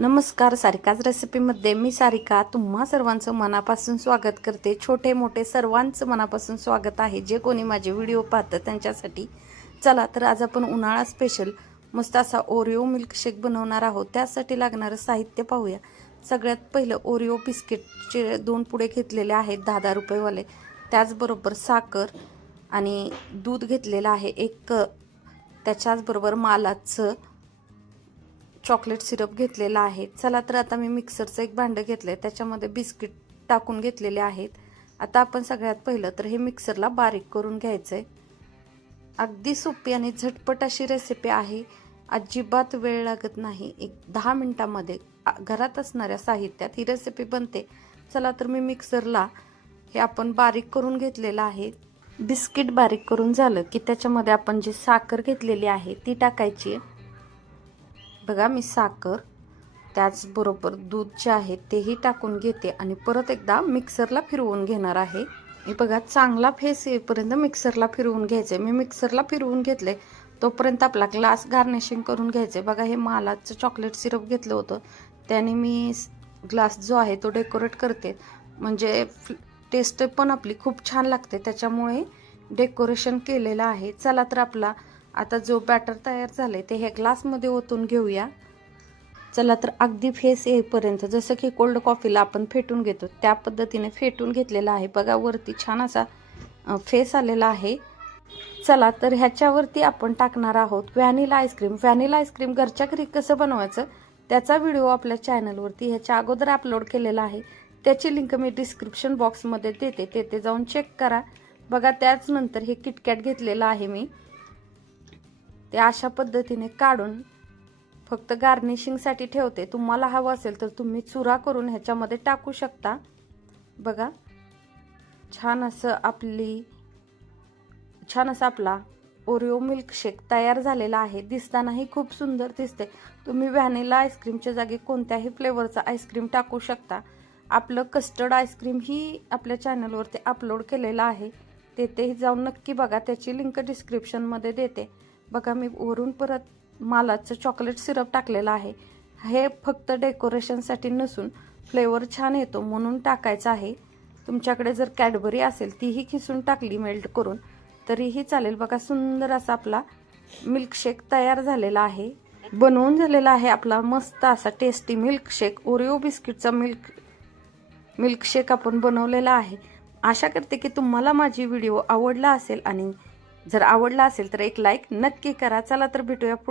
नमस्कार सारिकाच रेसिपीमध्ये मी सारिका तुम्हा सर्वांचं मनापासून स्वागत करते. छोटे मोठे सर्वांचं मनापासून स्वागत आहे. जे कोणी माझे व्हिडिओ पाहतं त्यांच्यासाठी चला तर आज आपण उन्हाळा स्पेशल मस्त असा ओरिओ मिल्कशेक बनवणार आहोत. त्यासाठी लागणारं साहित्य पाहूया. सगळ्यात पहिलं ओरिओ बिस्किटचे दोन पुडे घेतलेले आहेत दहा दहा रुपयेवाले. त्याचबरोबर साखर आणि दूध घेतलेलं आहे एक त्याच्याचबरोबर मालाचं चॉकलेट सिरप घेतलेला आहे. चला तर आता मी मिक्सरचं एक भांडं घेतलं आहे त्याच्यामध्ये बिस्किट टाकून घेतलेले आहेत. आता आपण सगळ्यात पहिलं तर हे मिक्सरला बारीक करून घ्यायचं आहे अगदी सोपी आणि झटपट अशी रेसिपी आहे. अजिबात वेळ लागत नाही. एक दहा मिनटामध्ये घरात असणाऱ्या साहित्यात ही रेसिपी बनते. चला तर मी मिक्सरला हे आपण बारीक करून घेतलेलं आहे. बिस्किट बारीक करून झालं की त्याच्यामध्ये आपण जी साखर घेतलेली आहे ती टाकायची. आहे बघा मी साखर त्याचबरोबर दूध जे आहे तेही टाकून घेते आणि परत एकदा मिक्सरला फिरवून घेणार आहे. मी बघा चांगला फेस येईपर्यंत मिक्सरला फिरवून घ्यायचे मी मिक्सरला फिरवून घेतले तोपर्यंत आपला ग्लास गार्निशिंग करून घ्यायचे बघा हे मालाचं चॉकलेट सिरप घेतलं होतं. त्याने मी ग्लास जो आहे तो डेकोरेट करते. म्हणजे टेस्ट पण आपली खूप छान लागते. त्याच्यामुळे डेकोरेशन केलेलं आहे. चला तर आपला आता जो बॅटर तयार झाले ते ह्या ग्लासमध्ये ओतून घेऊया. चला तर अगदी फेस येईपर्यंत जसं की कोल्ड कॉफीला आपण फेटून घेतो त्या पद्धतीने फेटून घेतलेला आहे. बघा वरती छान असा फेस आलेला आहे. चला तर ह्याच्यावरती आपण टाकणार आहोत व्हॅनिला आईस्क्रीम व्हॅनिला आईस्क्रीम घरच्या घरी कसं बनवायचं त्याचा व्हिडिओ आपल्या चॅनलवरती ह्याच्या अगोदर अपलोड केलेला आहे. त्याची लिंक मी डिस्क्रिप्शन बॉक्समध्ये देते तेथे जाऊन चेक करा. बघा त्याच नंतर हे किटकॅट घेतलेलं आहे मी. ते अशा पद्धतीने काढून फक्त गार्निशिंगसाठी ठेवते. तुम्हाला हवं असेल तर तुम्ही चुरा करून ह्याच्यामध्ये टाकू शकता. बघा छान असं आपली छान असं आपला ओरिओ मिल्कशेक तयार झालेला आहे. दिसतानाही खूप सुंदर दिसते. तुम्ही व्हॅनिला आईस्क्रीमच्या जागी कोणत्याही फ्लेवरचा आईस्क्रीम टाकू शकता. आपलं कस्टर्ड आईस्क्रीम ही आपल्या चॅनलवरती अपलोड केलेलं आहे. तेथेही जाऊन नक्की बघा. त्याची लिंक डिस्क्रिप्शनमध्ये देते. बघा मी वरून परत मालाचं चॉकलेट सिरप टाकलेलं आहे. हे फक्त डेकोरेशनसाठी नसून फ्लेवर छान येतो म्हणून टाकायचं आहे. तुमच्याकडे जर कॅडबरी असेल तीही खिसून टाकली मेल्ट करून तरीही चालेल. बघा सुंदर असा आपला मिल्कशेक तयार झालेला आहे. बनवून झालेला आहे आपला मस्त असा टेस्टी मिल्कशेक ओरिओ बिस्किटचा मिल्क मिल्कशेक आपण बनवलेला आहे. आशा करते की तुम्हाला माझी व्हिडिओ आवडला असेल आणि जर आवडला असेल तर एक लाईक नक्की करा. चला तर भेटूया पुढे